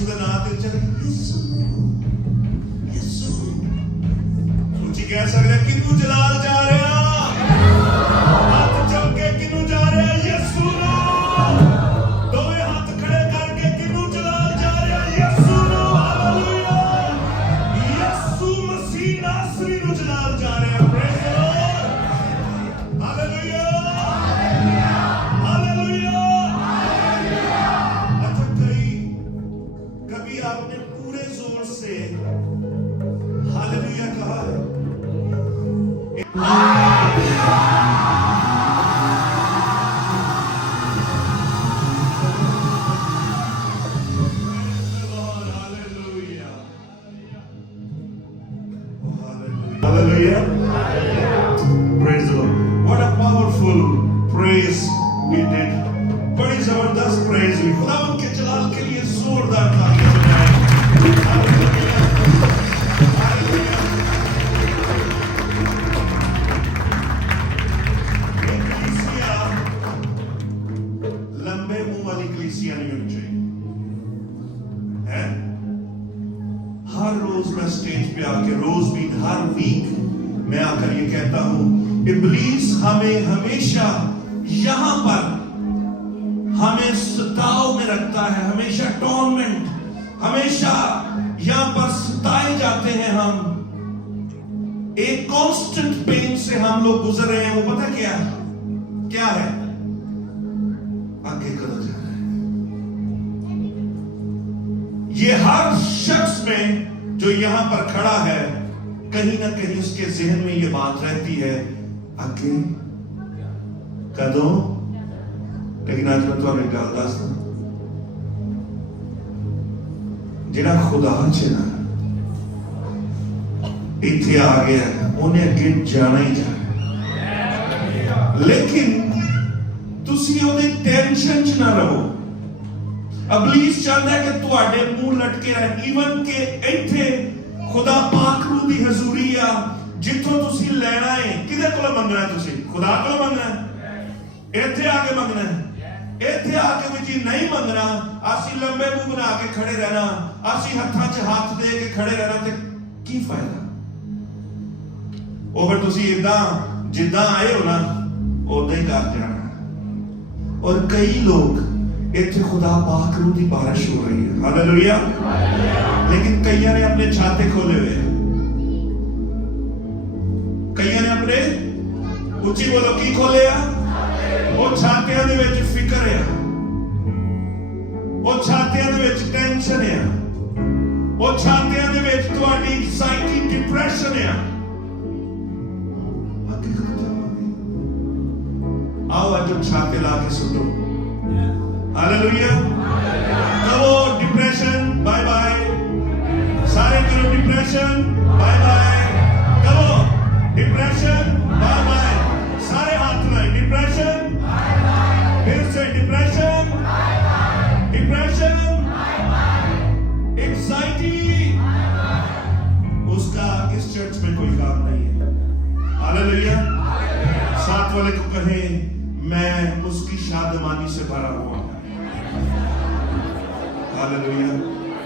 यीशु का नाम ते चल यीशु यीशु कुछ कह सकते किनू जलाल जा रहा हाथ चल के किनू जा रहा यीशु दोवे हाथ खड़े करके किनू जलाल जा रहा यीशु हालेलुया यीशु मसीह नासरी नु जलाल जा रहा praise the Lord hallelujah hallelujah अच्छा कभी आपने पूरे जोर से हालेलुया कहा है Hallelujah. Praise the Lord. What a powerful praise we did. बड़ी जबरदस्त praise हुई. खुदा उनके जलाल के लिए जोरदार तालियां बजाएं. Hallelujah. Hallelujah. ये कलीसिया लंबे मुंह वाली कलीसिया नहीं होनी चाहिए. हैं? हर रोज मैं स्टेज पे आके रोज भी हर वीक मैं आकर ये कहता हूं इब्लीस हमें हमेशा यहां पर हमें सताव में रखता है हमेशा टॉर्मेंट हमेशा यहां पर सताए जाते हैं हम एक कांस्टेंट पेन से हम लोग गुजर रहे हैं वो पता क्या है आगे कदम जा रहा है ये हर शख्स में जो यहां पर खड़ा है कहीं ना कहीं उसके जहन में ये बात रहती है आगे कदों लेकिन आज मैं तुम्हें एक गल दसदा जिहड़ा खुदा च ना इत्थे आ गया उन्हें अगे जाना ही जाना लेकिन तुसी ओदी टेंशन च ना रहो अबलीस चाहता है कि तुहाडे मुंह लटके रहे इवन के इत्थे खुदा पाक नूं दी हजूरी आ जिथों तुसी लेना है किदे कोल मंगना है तुसी खुदा कोल मंगना है इत्थे आके मंगना है इत्थे आके भी जी नहीं मंगना आसी लंबे मुंह बना के खड़े रहना आसी हत्थां च हाथ दे के खड़े रहना ते की फायदा ओ फिर तुसी इदां जिद्दां आए हो ना उदां ही कर जाना और कई लोग इत्थे खुदा पाक रूह दी बारिश हो रही है हालेलुया लेकिन कईयां ने अपने छाते खोले हुए हैं कईयां ने अपने उच्ची बोलो की खोले आ वो छातियां दे विच फिकर है वो छातियां दे विच टेंशन है वो छातियां दे विच तुहाडी एंजाइटी डिप्रेशन है आओ आज छाते ला के सुनो हालेलुया कहो डिप्रेशन बाय बाय सारे करो डिप्रेशन बाय बाय कहो डिप्रेशन बाय बाय सारे हाथ लाए डिप्रेशन फिर से डिप्रेशन डिप्रेशन एंजाइटी उसका इस चर्च में कोई काम नहीं है हालेलुया साथ वाले को कहें मैं उसकी शादमानी से भरा हुआ हूं हालेलुया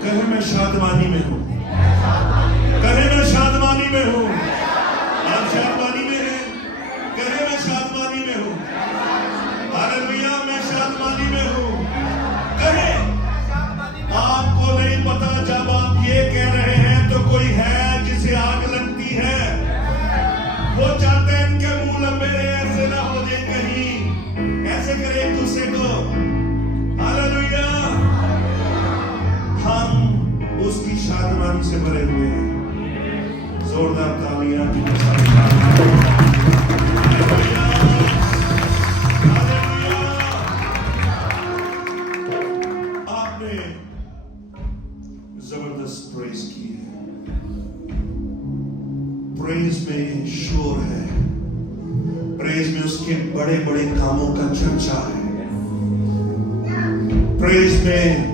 कहे मैं शादमानी में हूं कहे मैं शादमानी में हूं आप शादमानी में हैं कहे मैं शादमानी में हूं हालेलुया मैं शादमानी में हूं कहे आपको नहीं पता जब आप ये कह रहे हैं तो कोई है जिसे आग लगती है वो चाहते हैं इनके मुंह लंबे रहे ऐसे ना हो जाए कहीं ऐसे करे एक दूसरे को हालेलुया हम उसकी शादमानी से भरे हुए हैं जोरदार तालियां आपने जबरदस्त प्रेज की है प्रेज में शोर है प्रेज में उसके बड़े बड़े कामों का चर्चा है प्रेज में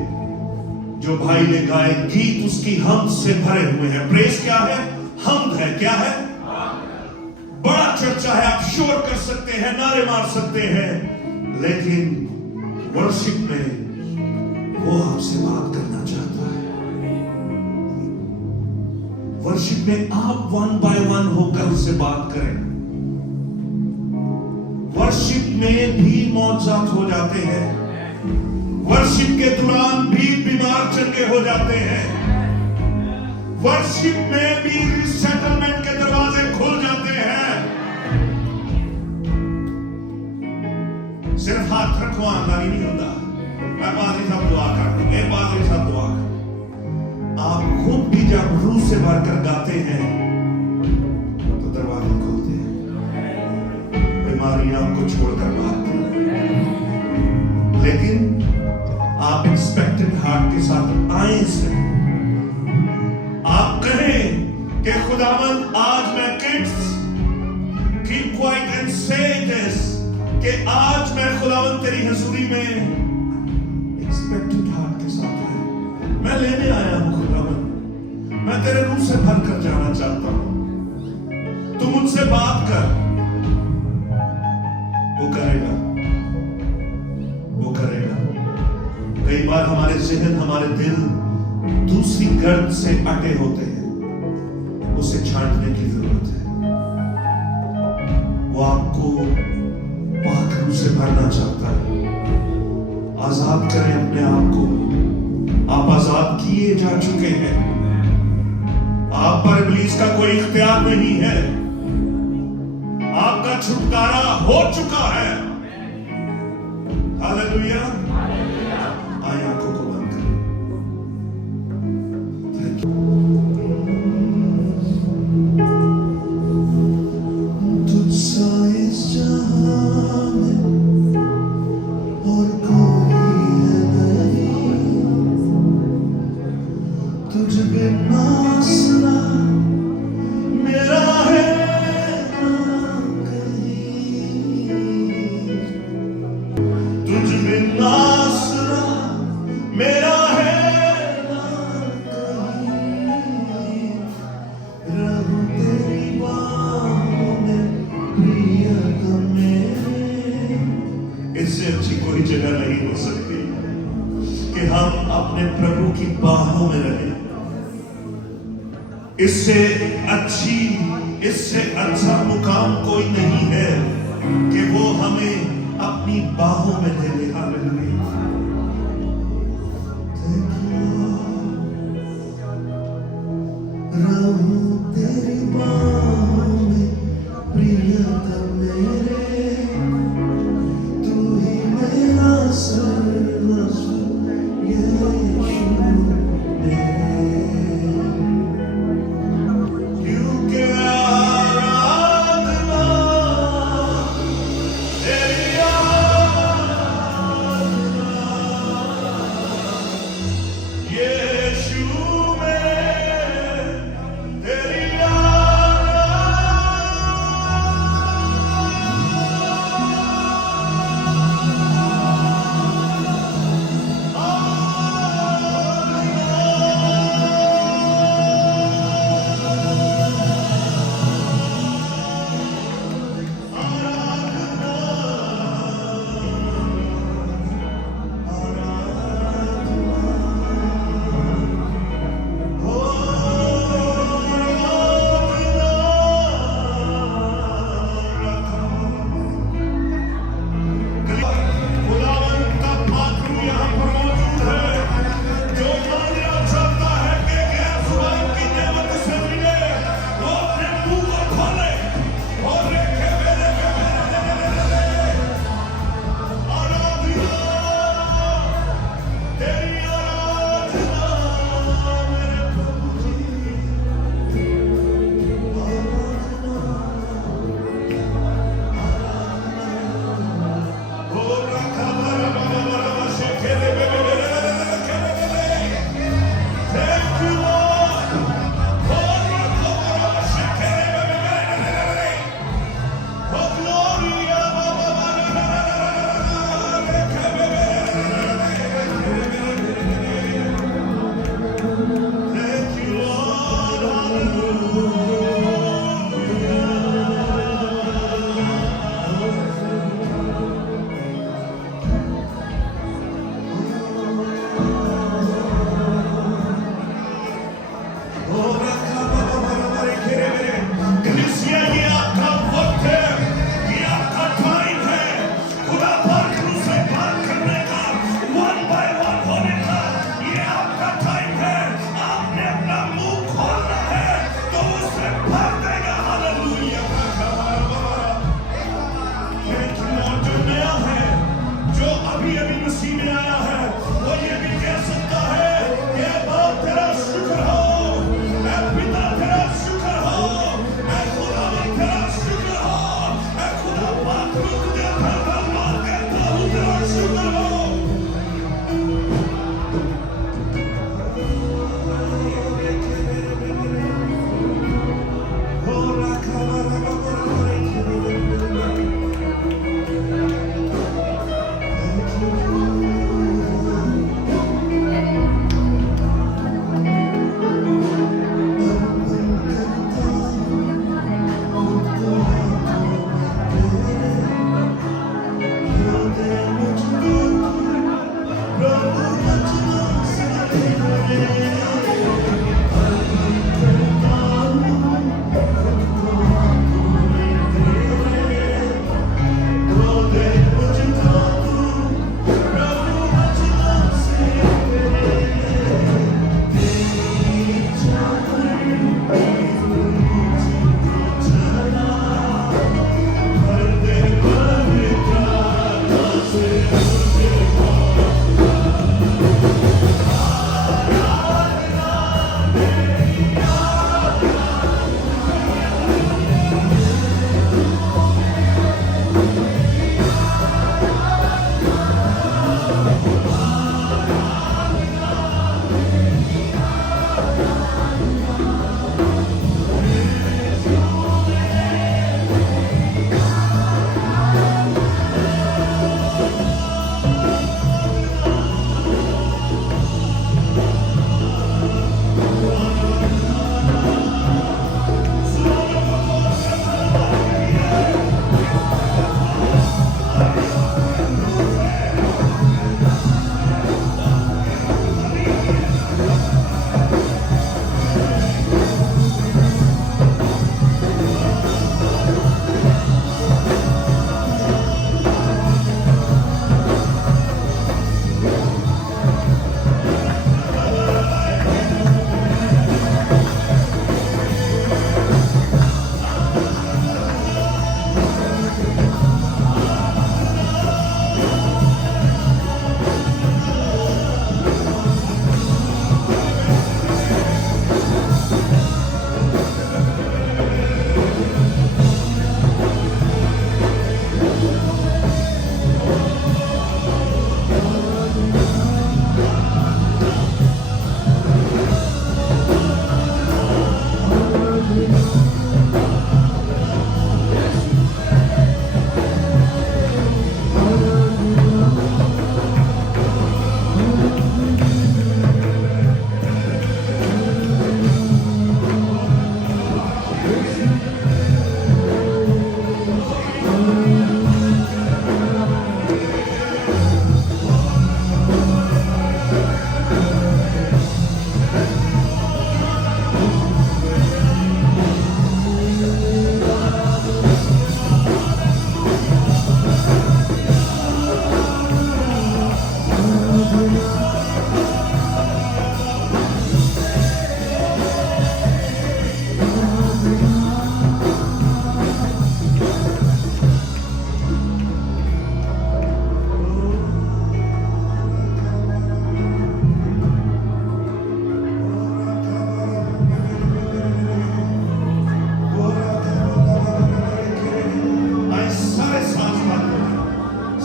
जो भाई ने गाए गीत उसकी हमद से भरे हुए हैं प्रेज क्या है हमद है क्या है बड़ा चर्चा है आप शोर कर सकते हैं नारे मार सकते हैं लेकिन वर्शिप में वो आपसे बात करना चाहता है वर्शिप में आप वन बाय वन होकर उससे बात करें। वर्शिप में भी मौजूद हो जाते हैं, वर्शिप के दौरान भी बीमार चंगे हो जाते हैं, वर्शिप में भी रिसेटलमेंट के दरवाजे खुल जाते हैं। सिर्फ हाथ रखो आंदा नहीं होता। मैं पादरी साहब दुआ कर दूं, मैं पादरी साहब दुआ कर। आप खुद भी जब रूह से भरकर गाते हैं तो दरवाजे खुलते हैं, बीमारियां आपको छोड़कर भागती हैं। लेकिन आप एक्सपेक्टेड हार्ट के साथ आए से आप कहें कि खुदावंद आज मैं किड्स कीप क्वाइट एंड से दिस कि आज मैं खुदावंद तेरी हजूरी में एक्सपेक्टेड हार्ट के साथ आया, मैं लेने आया हूं खुदावंद, मैं तेरे रूह से भर कर जाना चाहता हूं, तू मुझसे बात कर। वो करेगा, वो करेगा। कई बार हमारे जहन, हमारे दिल दूसरी गर्द से अटे होते हैं, उसे छांटने की जरूरत है। वो आपको पाक रूह से भरना चाहता है। आजाद करें अपने आप को। आप आजाद किए जा चुके हैं, आप पर इब्लीस का कोई इख्तियार नहीं है, आपका छुटकारा हो चुका है। हालेलुया। आए आंखों को बंद करें। तुझसा इस जहां में और कोई है नहीं, तुझ बिना आसरा मेरा है ना कहीं, तुझ बिना आसरा मेरा है ना कहीं, रहूं तेरी बाहों में प्रियतम मेरे। इससे अच्छी कोई जगह नहीं हो सकती कि हम अपने प्रभु की बाहों में रहें। इससे अच्छी, इससे अच्छा मुकाम कोई नहीं है कि वो हमें अपनी बाहों में ले ले। हालेलुया। रहूं तेरी बाहों में प्रियतम मेरे, तू ही मेरा सर्वस्व यीशु मेरे। क्योंकि आराधना तेरी आराधना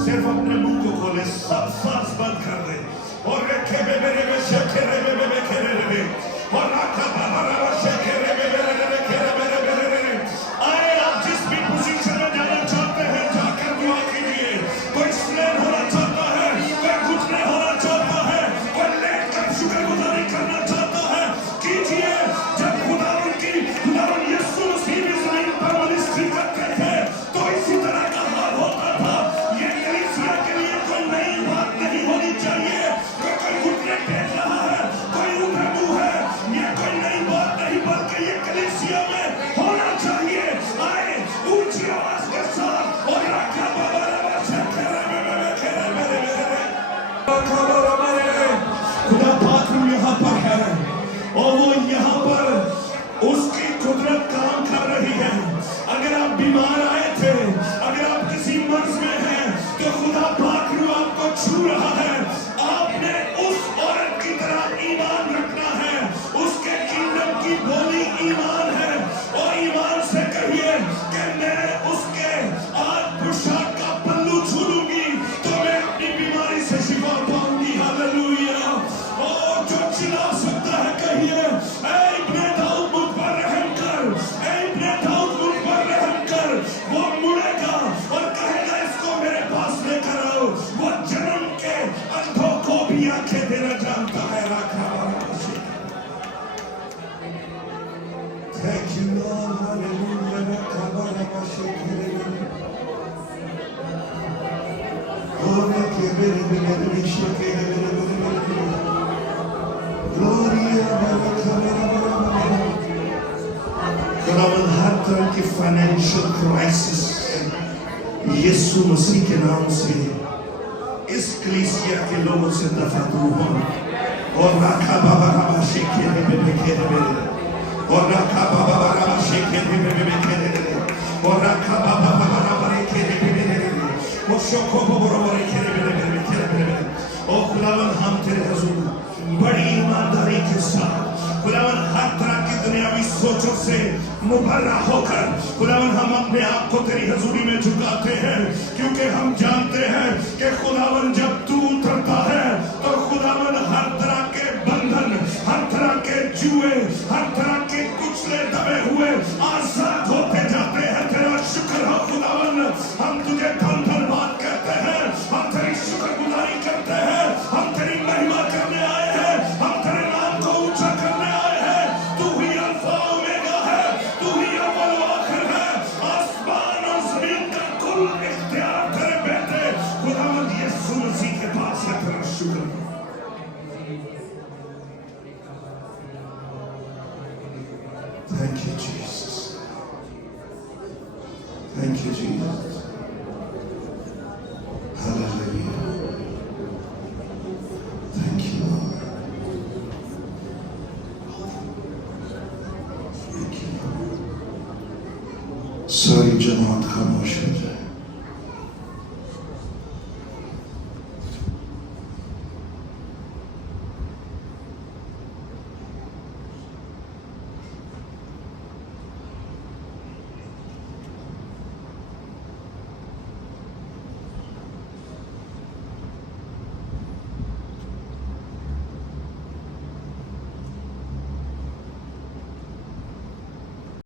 सिर्फ अपने मुंह को खोले, सब सांस बंद कर दे और रखे मेरे में शेखेरे में खेरे रे और रखा बाबा शेखेरे में आए। आप जिस भी पोजीशन में जाना चाहते हैं जाकर दुआ कीजिए। कोई स्ट्रेन होना चाहता है, कोई घुटने होना चाहता है, कोई लेट कर शुक्रगुजारी करना चाहता है, कीजिए। जब खुदावन यीशु मसीह इस जमीन पर मिनिस्ट्री करते थे तो इसी तरह का हाल होता था। ये कलीसिया के लिए कोई नई बात नहीं होनी चाहिए। कोई घुटने टेक रहा है, कोई उधर मुंह है, ये कोई नई बात नहीं, बल्कि ये कलीसिया में होना चाहिए। आए ऊंची आवाज के साथ और रखा बाबा खुदा पाक यहाँ पर है और वो यहाँ पर उसकी कुदरत काम कर रही है। अगर आप बीमार आए थे, अगर आप किसी मर्ज में हैं, तो खुदा पाक आपको छू रहा है। आपने उस औरत की तरह ईमान रखना है। उसके किंगडम की बोली ईमान है और ईमान से कहिए कि मैं उसके आज पोशाक का पल्लू छू लूंगी तो मैं अपनी बीमारी से शिफा पाऊंगी। हालेलुया। और जो चिल्ला सकता है कहिए, ऐ इब्ने दाऊद मुझ पर रहम कर, ऐ इब्ने दाऊद मुझ पर रहम कर। वो मुड़ेगा और कहेगा इसको मेरे पास लेकर आओ। वो जन्म के अंधों को भी आंखें देना जानता है। Thank you, Lord. Hallelujah. Glory financial crisis यीशु मसीह के नाम से इस कलीसिया के लोगों से दफा दूर हो। और राखा बाबा राबा शेखे और राखा बाबा राबा शेखे और राखा बाबा राबा वो शोको ओ खुदावन हम तेरे हुजूर बड़ी ईमानदारी के साथ खुदावन हर तरह की दुनियावी सोचों से मुबर्रा होकर खुदावन हम अपने आप को तेरी हजूरी में झुकाते हैं, क्योंकि हम जानते हैं कि खुदावन जब तू उतरता है तो खुदावन हर तरह के बंधन, हर तरह के जुए, हर तरह के कुचले दबे हुए आजाद होते जाते हैं। तेरा शुक्र हो खुदावन, हम तुझे धन्यवाद कहते हैं, हम तेरी शुक्रगुजारी करते हैं, हम तेरी महिमा करने आए हैं, हम तेरे नाम को ऊंचा करने आए हैं। तू ही अल्फा ओमेगा है, तू ही अव्वल व आखिर है। आसमान और जमीन का कुल इख्तियार तेरे बेटे खुदावंद यीशु मसीह के पास है। तेरा शुक्र। Thank you, Jesus. Thank you, Jesus. Hallelujah. Thank you, Lord. Thank you, Lord. सारी जमात खामोश हो जाए।